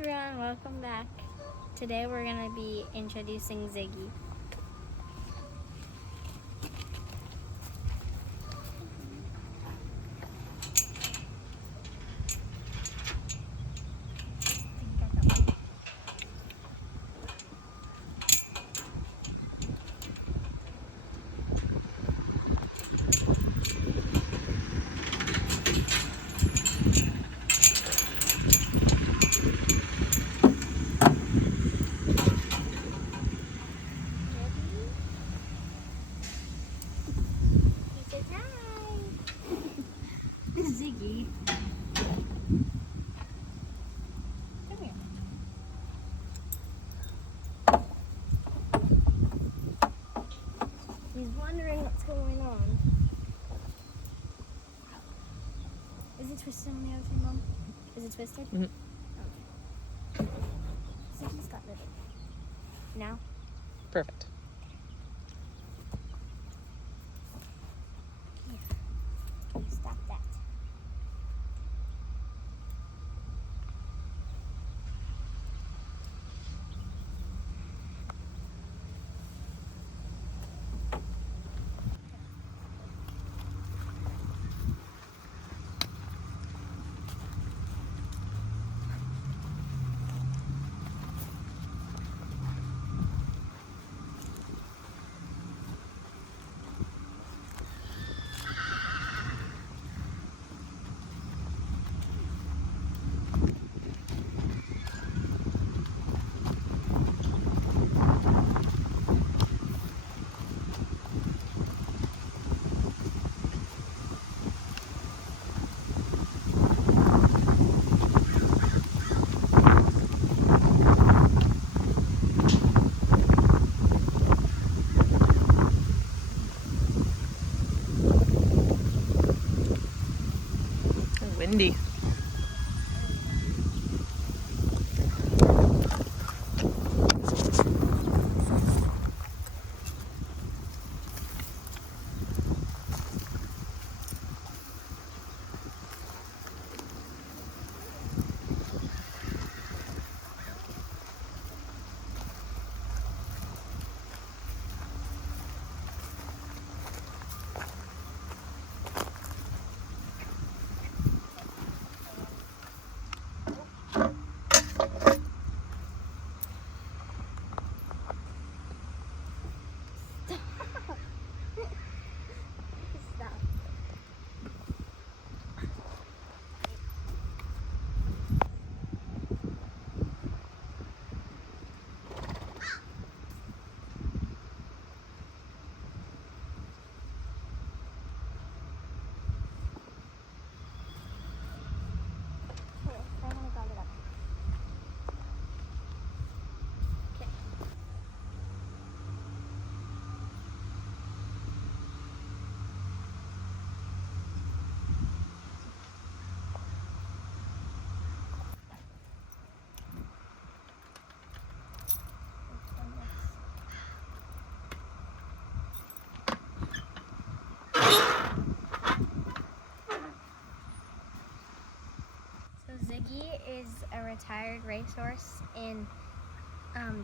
everyone, welcome back. Today we're going to be introducing Ziggy. Ziggy. Come here. He's wondering what's going on. Is it twisted on the other side, Mom? Is it twisted? Mm-hmm. Okay. Ziggy's got it. Now? Perfect. Stop that. Windy. Ziggy is a retired racehorse, and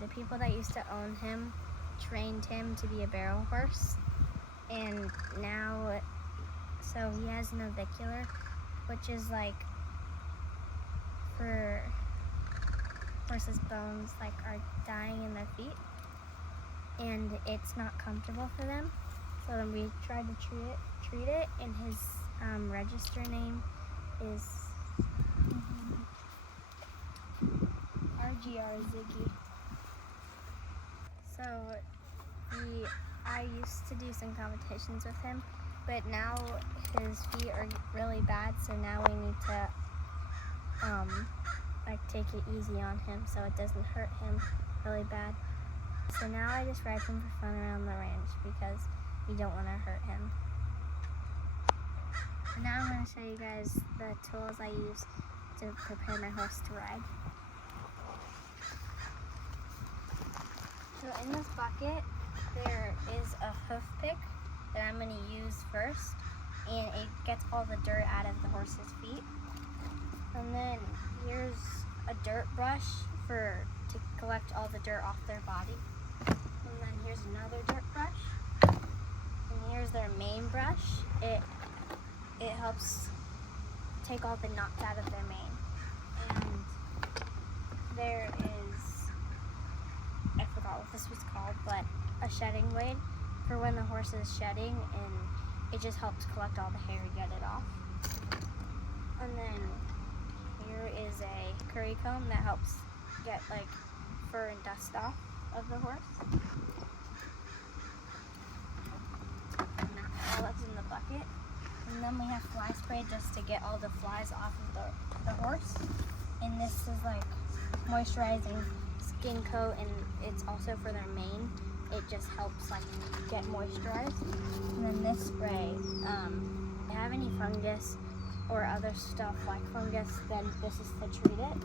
the people that used to own him trained him to be a barrel horse, and now, so he has an navicular, which is like for horses' bones like are dying in their feet, and it's not comfortable for them. So then we tried to treat it, and his register name is RGR Ziggy. So I used to do some competitions with him, but now his feet are really bad, so now we need to like take it easy on him so it doesn't hurt him really bad. So now I just ride him for fun around the ranch because we don't want to hurt him. And now I'm going to show you guys the tools I use to prepare my horse to ride. So in this bucket, there is a hoof pick that I'm going to use first, and it gets all the dirt out of the horse's feet. And then here's a dirt brush to collect all the dirt off their body. And then here's another dirt brush. And here's their main brush. It helps take all the knots out of their mane. And there is, I forgot what this was called, but a shedding blade for when the horse is shedding, and it just helps collect all the hair and get it off. And then here is a curry comb that helps get like fur and dust off of the horse. And that's all that's in the bucket. And then we have fly spray just to get all the flies off of the horse. And this is like moisturizing skin coat, and it's also for their mane. It just helps like get moisturized. And then this spray, if you have any fungus or other stuff like fungus, then this is to treat it.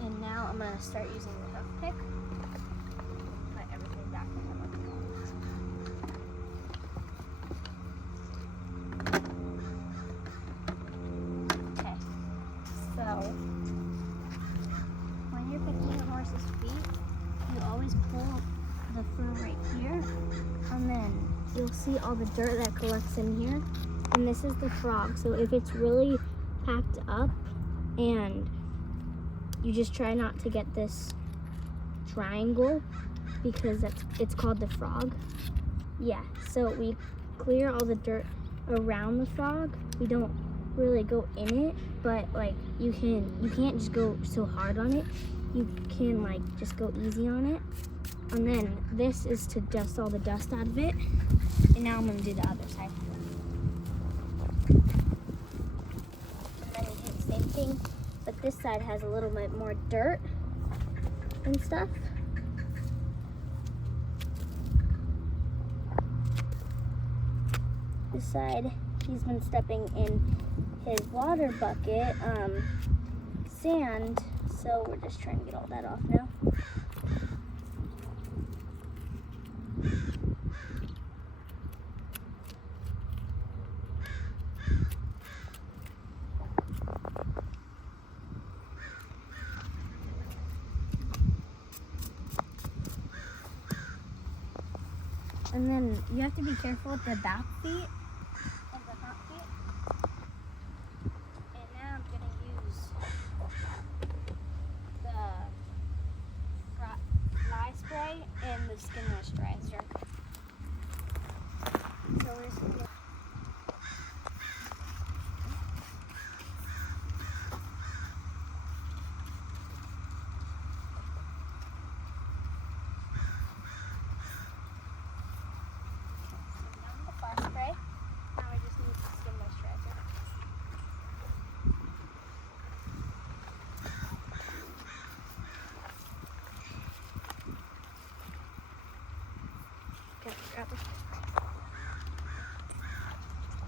And now I'm gonna start using the hoof pick. Put everything back in the bucket. Okay, so when you're picking your horse's feet, you always pull the fur right here, and then you'll see all the dirt that collects in here. And this is the frog, so if it's really packed up and you just try not to get this triangle, because it's called the frog. Yeah, so we clear all the dirt around the frog. We don't really go in it, but like you can't just go so hard on it. You can like just go easy on it. And then this is to dust all the dust out of it. And now I'm gonna do the other side. And then you do the same thing, but this side has a little bit more dirt and stuff. This side, he's been stepping in his water bucket, sand, so we're just trying to get all that off now. And then you have to be careful with the back feet and the front feet. And now I'm going to use the fly spray and the skin moisturizer. So we're just going to spray. Now we just need the skin moisturizer.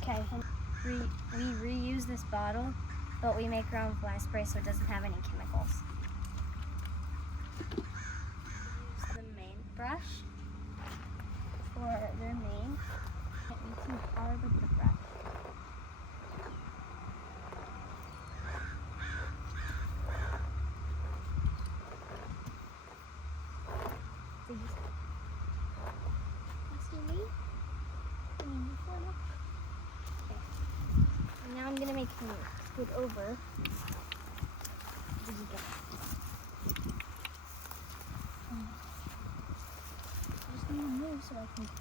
Okay, we reuse this bottle, but we make our own fly spray so it doesn't have any chemicals. Use the main brush for their mane. Hit me too hard with the brush. Ziggy. See me? Okay. And now I'm gonna make him scoot over. Ziggy, go. I just need to move so I can come.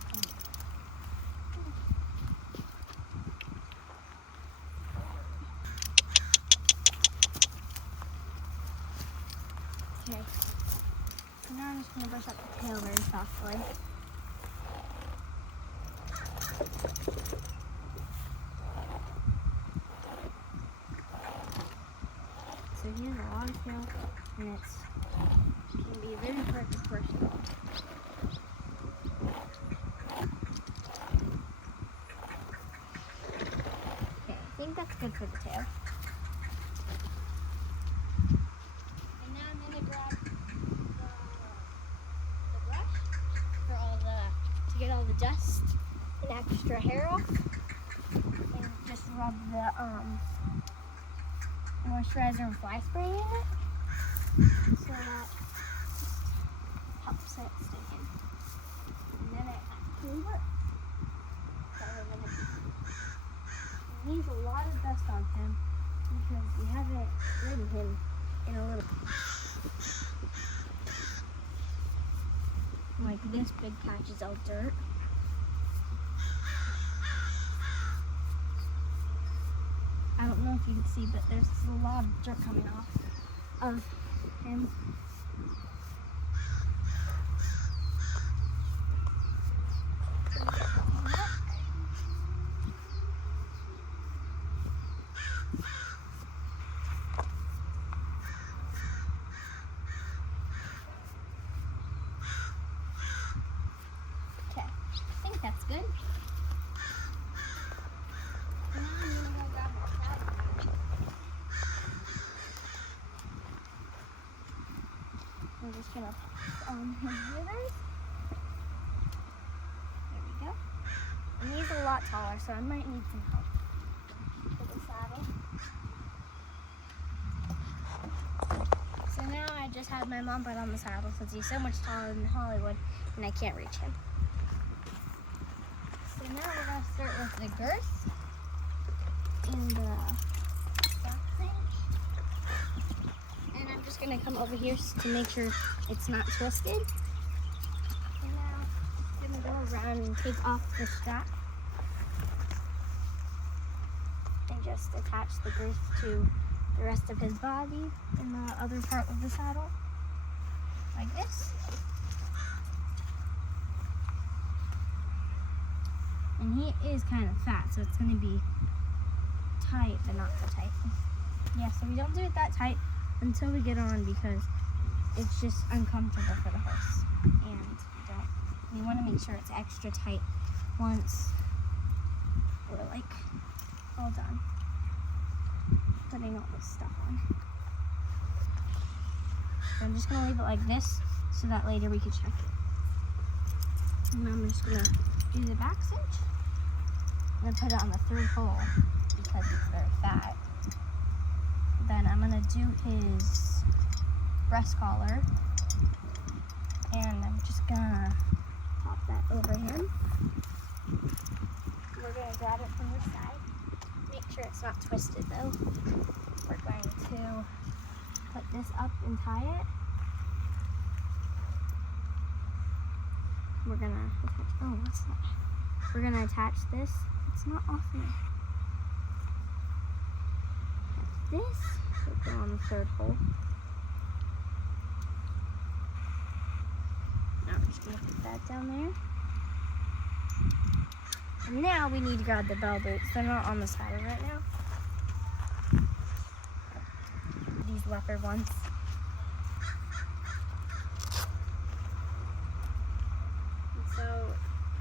Okay, so now I'm just going to brush up the tail very softly. So here's a long tail, and it can be a very perfect horse dog. Okay, I think that's good for the tail. Get all the dust and extra hair off, and just rub the moisturizer and fly spray in it, so that helps it stay in. And then it actually works. So he needs a lot of dust on him because we haven't ridden him in a little. Like this big patch is all dirt. I don't know if you can see, but there's a lot of dirt coming off of him. Okay, I think that's good. I'm just gonna put on his withers. There we go. And he's a lot taller, so I might need some help with the saddle. So now I just had my mom put on the saddle since he's so much taller than Hollywood and I can't reach him. So now we're gonna start with the girth and the back cinch. And I'm just gonna come over here to make sure it's not twisted. And now I'm gonna go around and take off the strap and just attach the girth to the rest of his body and the other part of the saddle, like this. And he is kind of fat, so it's gonna be tight, but not so tight. Yeah, so we don't do it that tight until we get on because it's just uncomfortable for the horse. And we want to make sure it's extra tight once we're like all done putting all this stuff on. So I'm just gonna leave it like this so that later we can check it. And I'm just gonna do the back cinch. I'm gonna put it on the third hole because it's very fat. Then I'm gonna do his breast collar, and I'm just gonna pop that over him. We're gonna grab it from the side. Make sure it's not twisted though. We're going to put this up and tie it. We're gonna attach, oh, what's that? We're gonna attach this. It's not off yet. This will go on the third hole. Now we're just gonna put that down there. And now we need to grab the bell boots. They're not on the saddle right now. These leopard ones. And so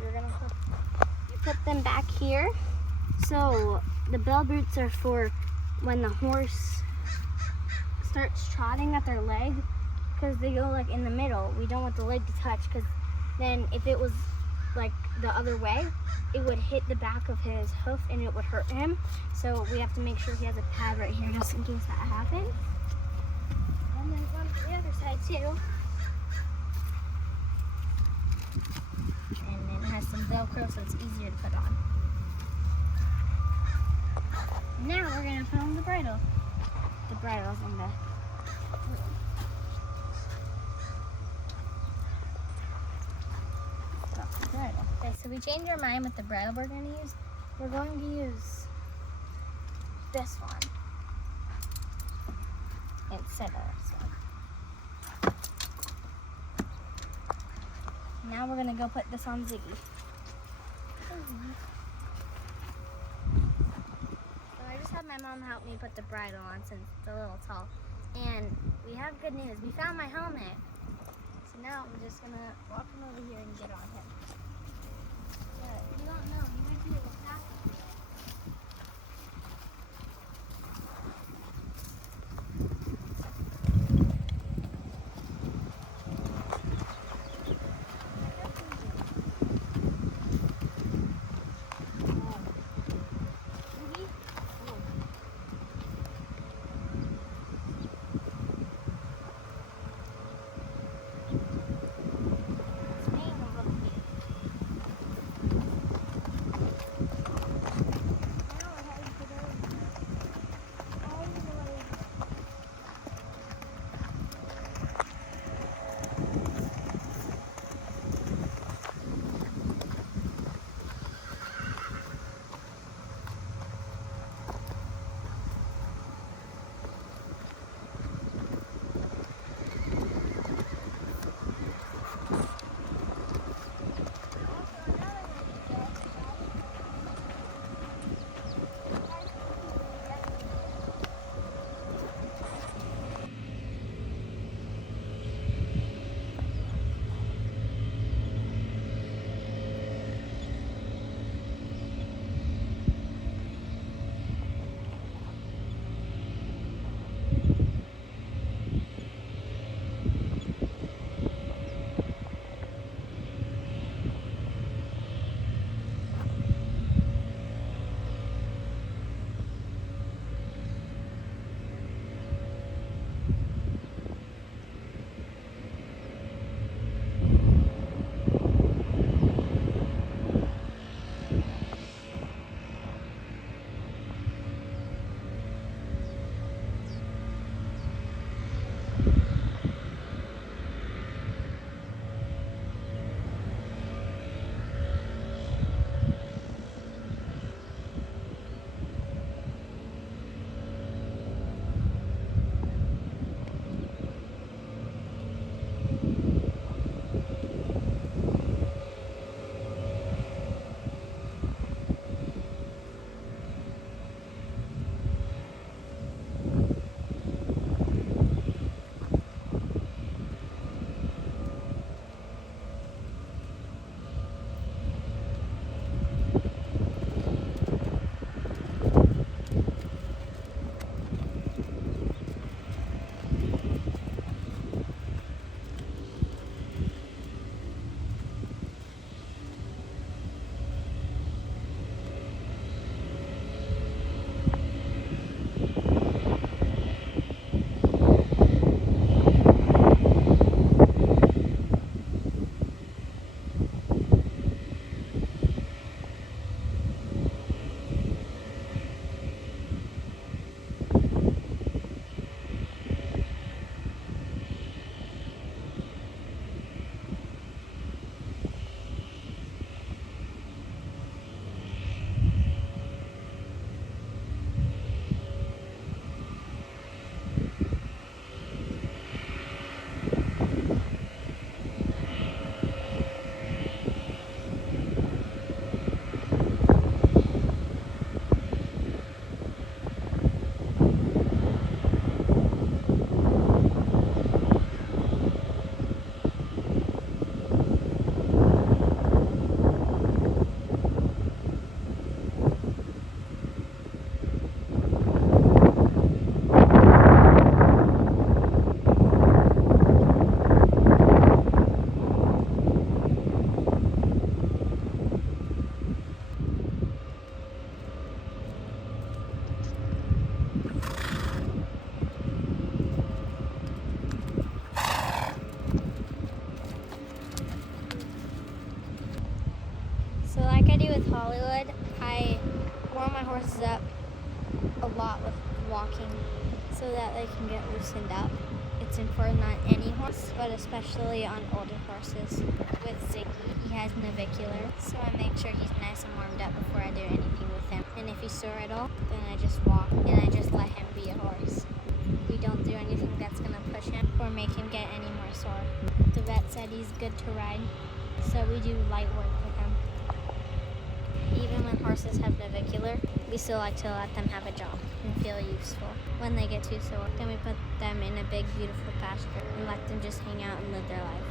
you're gonna put them back here. So the bell boots are for when the horse starts trotting at their leg, because they go like in the middle. We don't want the leg to touch, because then if it was like the other way, it would hit the back of his hoof and it would hurt him. So we have to make sure he has a pad right here just in case that happens. And then on the other side too. And then it has some Velcro so it's easier to put on. Now we're gonna put on the bridle. The bridle's in the bridle. Okay, so we changed our mind with the bridle we're going to use. We're going to use this one instead of this one. Now we're going to go put this on Ziggy. So I just had my mom help me put the bridle on since it's a little tall. And we have good news. We found my helmet. So now I'm just going to walk him over here and get on him. You don't know, you might be able to tap him. Hollywood, I warm my horses up a lot with walking so that they can get loosened up. It's important on any horse, but especially on older horses. With Ziggy, he has navicular, so I make sure he's nice and warmed up before I do anything with him. And if he's sore at all, then I just walk and I just let him be a horse. We don't do anything that's going to push him or make him get any more sore. The vet said he's good to ride, so we do light work with him. Even when horses have navicular, we still like to let them have a job and feel useful. When they get too sore, then we put them in a big, beautiful pasture and let them just hang out and live their life.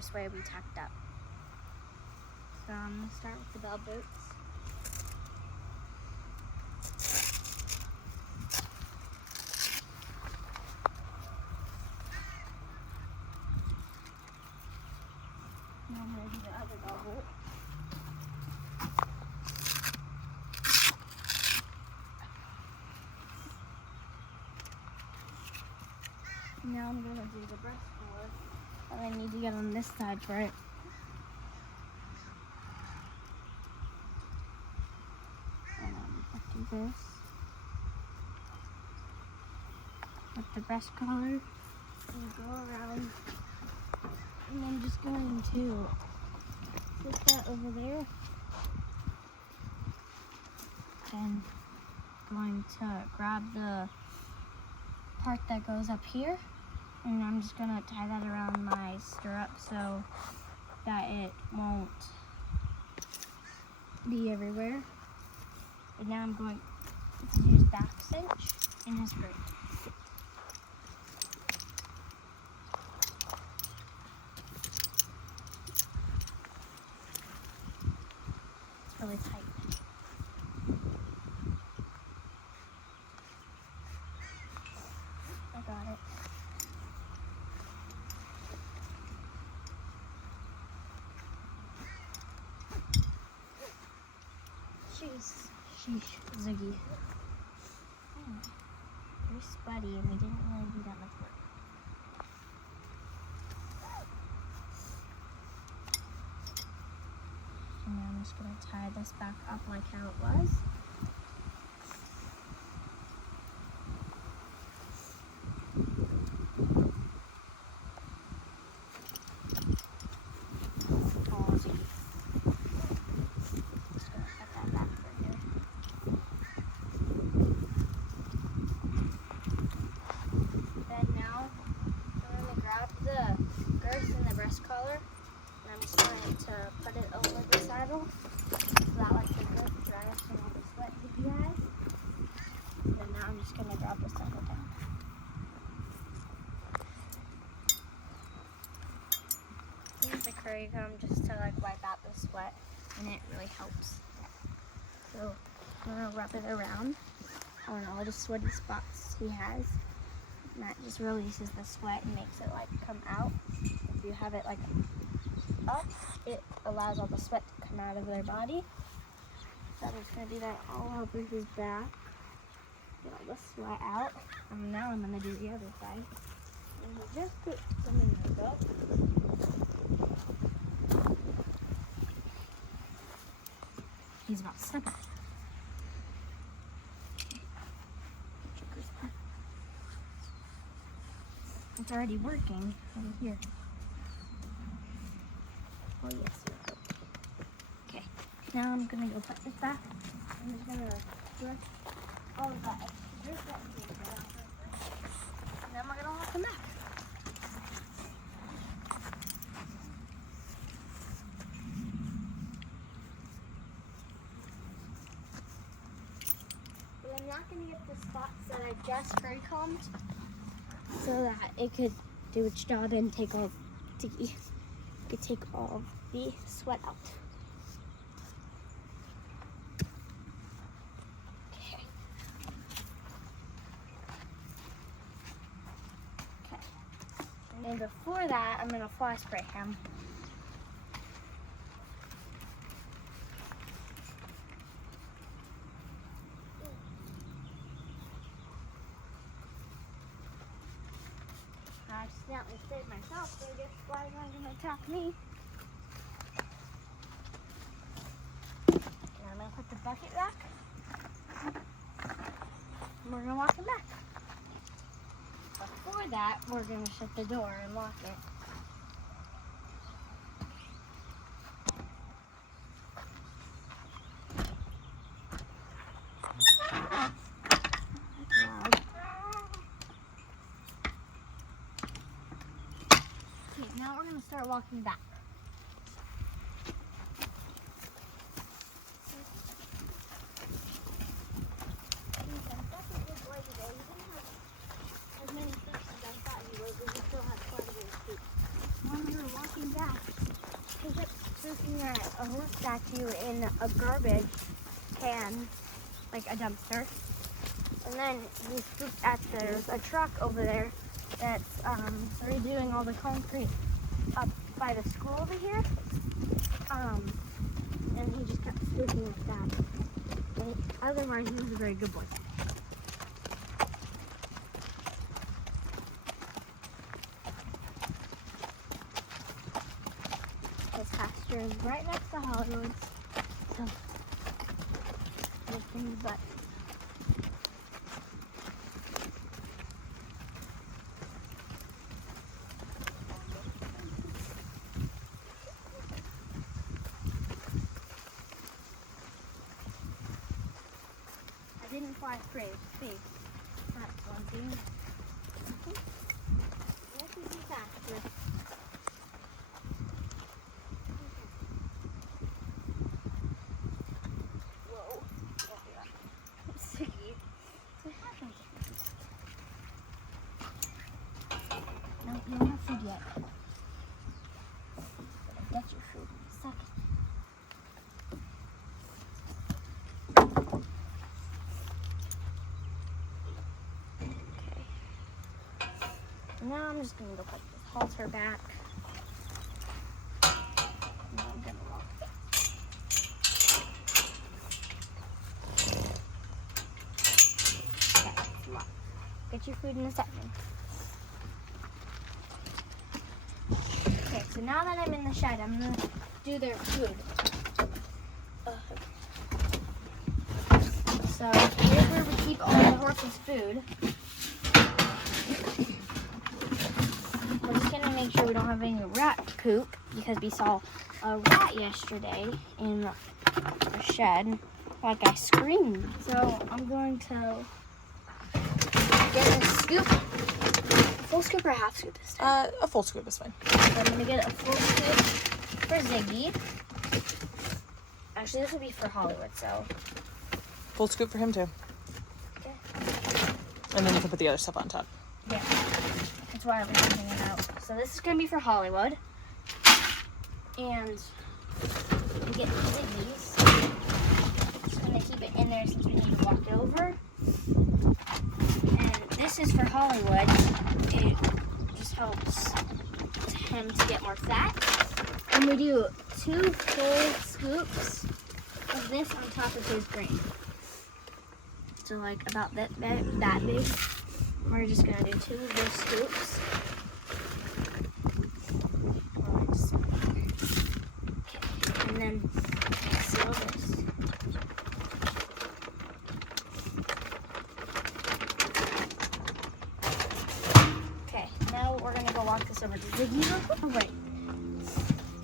first way we tacked up. So I'm going to start with the bell boots. Now I'm going to do the other bell boot. Now I'm going to do the breast collar. And I need to get on this side for it. And I'll do this. With the breast collar. And go around. And I'm just going to put that over there. And going to grab the part that goes up here. And I'm just going to tie that around my stirrup so that it won't be everywhere. And now I'm going to use back cinch and his skirt. It's really tight. I got it. Sheesh, Ziggy. Very spuddy, and we didn't really do that much work. And now I'm just going to tie this back up like how it was. Collar, and I'm just going to put it over the saddle so that like the good dries from all the sweat that he has. And then now I'm just going to drop the saddle down. Use the curry comb just to like wipe out the sweat, and it really helps. So I'm going to rub it around on all the sweaty spots he has. And that just releases the sweat and makes it like come out. If you have it like up, it allows all the sweat to come out of their body. So I'm just going to do that all over his back. Get all the sweat out. And now I'm going to do the other side. And you just put some in your belt. He's about 7. It's already working over here. Oh yes. Okay. Now I'm gonna go put this back. I'm just gonna brush all of that extra dirt that we did out. And then we're gonna walk him back. But I'm not gonna get the spots that I just curry combed, so that it could do its job and take all the sweat out. Okay. Okay. And then before that, I'm gonna fly spray him. I accidentally saved myself, so I guess flies aren't going to attack me. Now I'm going to put the bucket back. And we're going to walk him back. Before that, we're going to shut the door and lock it. Now we're going to start walking back. When we were walking back, a horse statue in a garbage can, like a dumpster. And then we spooked at there's a truck over there that's redoing all the concrete up by the school over here. And he just kept spooking at that. But otherwise, he was a very good boy. This pasture is right next to Hollywood's. So, nothing but. I didn't fly straight. That's one thing. This is the pasture. Whoa. Ziggy. No, you don't have food yet. But I'll get your food in a second. Now I'm just going to go put this halter back. And I'm going to walk it. Okay, come on. Get your food in a second. Okay, so now that I'm in the shed, I'm going to do their food. So here's where we keep all the horses' food. We're just gonna make sure we don't have any rat poop because we saw a rat yesterday in the shed, like I screamed. So I'm going to get a scoop. A full scoop or a half scoop this time? A full scoop is fine. So I'm gonna get a full scoop for Ziggy. Actually, this will be for Hollywood, so. Full scoop for him too. Okay. And then you can put the other stuff on top. Yeah. That's why I was thinking it out. So this is gonna be for Hollywood. And we get Ziggy's. Just gonna keep it in there since we need to walk it over. And this is for Hollywood. It just helps him to get more fat. And we do 2 full scoops of this on top of his grain. So like about that big. We're just gonna do 2 of those scoops. Okay, and then seal this. Okay, now we're gonna go walk this over to Ziggy real quick. Oh, wait.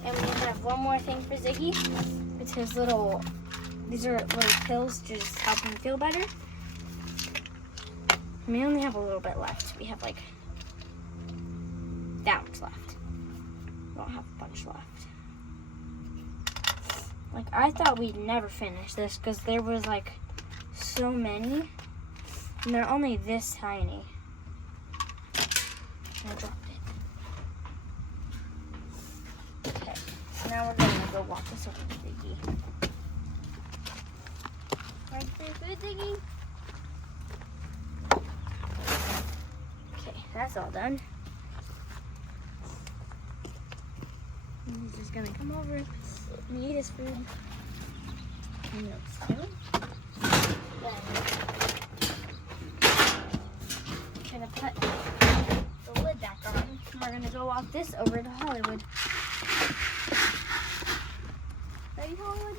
And we have one more thing for Ziggy. It's his little, these are little pills to just help him feel better. We only have a little bit left. We have like that much left. We don't have a bunch left. Like I thought we'd never finish this because there was like so many. And they're only this tiny. And I dropped it. Okay, so now we're gonna go walk this over to Ziggy. Ready for your food, Ziggy? Okay, that's all done. And he's just gonna come over and eat his food. And it's good. Then gonna put the lid back on. And we're gonna go walk this over to Hollywood. Ready, Hollywood?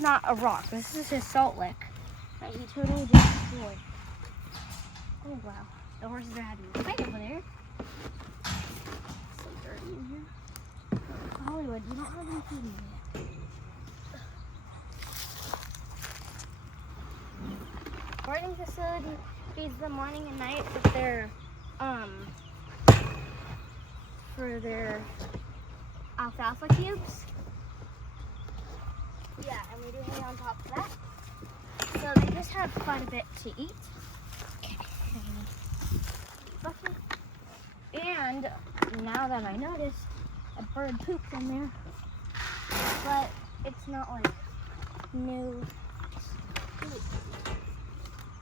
Not a rock. This is his salt lick that he totally just destroyed. Oh wow. The horses are having a fight over there. It's so dirty in here. Hollywood, you don't have any food in here yet. Boarding facility feeds them morning and night with their for their alfalfa cubes. Yeah, and we do hay on top of that. So they just have quite a bit to eat. Okay. And now that I noticed, a bird pooped in there, but it's not like new.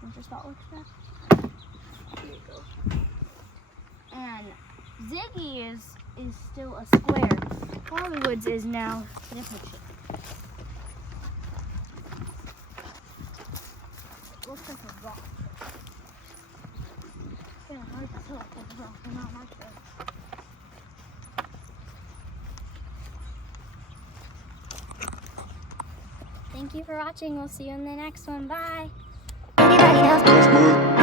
Winter spot looks back. Here you go. And Ziggy is still a square. Hollywood's is now a different shape. It looks like a rock. It's kind of hard to tell if it's a rock or not, actually. Thank you for watching. We'll see you in the next one. Bye. Anybody else?